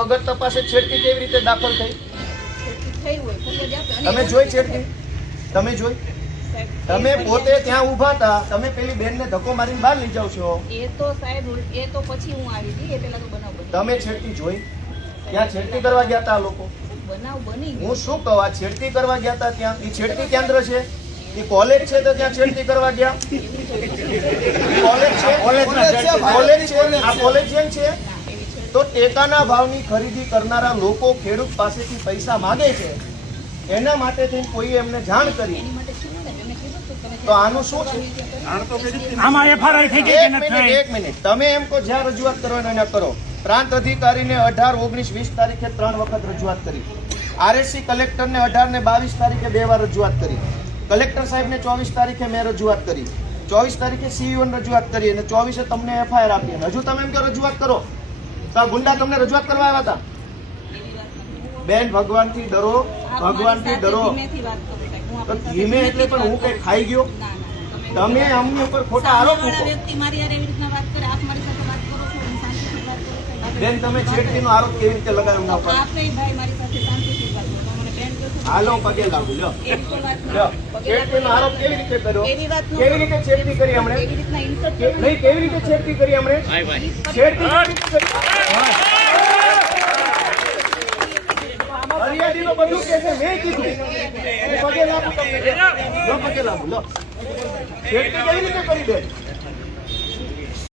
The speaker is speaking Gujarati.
વગર તપાસે છેડતી કેવી રીતે દાખલ થઈ? તમે જોઈ છેડતી? તમે જોઈ? તમે પોતે ત્યાં ઊભા હતા, તમે પેલી બેનને ધક્કો મારીને બહાર લઈ જાવ છો. એ તો સાહેબ એ તો પછી હું આવી હતી, એ પેલા તો બનાવ બન્યો. તમે છેડતી જોઈ? ત્યાં છેડતી કરવા ગયા હતા લોકો? બનાવ બની. હું શું કહું, આ છેડતી કરવા ગયા હતા ત્યાં? એ છેડતી કેન્દ્ર છે? એ કોલેજ છે તો ત્યાં છેડતી કરવા ગયા? કોલેજ છે? કોલેજ છે? આ કોલેજ જેમ છે તો ટેકાના ભાવની ખરીદી કરનારા લોકો ખેડૂત પાસેથી પૈસા માંગે છે, એના માટે થઈને કોઈ એમને જાણ કરી તો આનું શું છે? આમાં એફઆરઆઈ થઈ ગઈ કે નથી થઈ? એક મિનિટ, તમે એમ કહો જ્યાં રજૂઆત કરવાનો એને કરો. પ્રાંત અધિકારીને 18, 19, 20 તારીખે 3 વખત રજૂઆત કરી. આરએસસી કલેક્ટરને 18 ને 22 તારીખે 2 વાર રજૂઆત કરી. કલેક્ટર સાહેબને 24 તારીખે મેં રજૂઆત કરી. 24 તારીખે સીઈઓને રજૂઆત કરી અને 24 તમને એફઆઈઆર આપી. હજુ તમે એમ કહો રજૂઆત કરો તો આ ગુંડા તમને રજૂઆત કરવા આવ્યા હતા? બેન, ભગવાનથી ડરો, ભગવાનથી ડરો. તો ધીમે એટલે પણ હું કઈ ખાઈ ગયો? તમે અમની ઉપર ખોટા આરોપ મૂકો. બેન, તમે છેડતીનો આરોપ કેવી રીતે લગાવ્યો ના ઉપર? હાલો, પગે લાગુ. લ્યો, છેડતીનો આરોપ કેવી રીતે કર્યો? કેવી રીતે છેડતી કરી હમણે? નહીં, કેવી રીતે છેડતી કરી હમણે? છેડતી કેવી રીતે કરી? હરિયાળીનો બધું કે છે, મેં કીધું. પગે લાગુ તમને. લો, પગે લાગુ. લો, છેડતી કેવી રીતે કરી? બેન,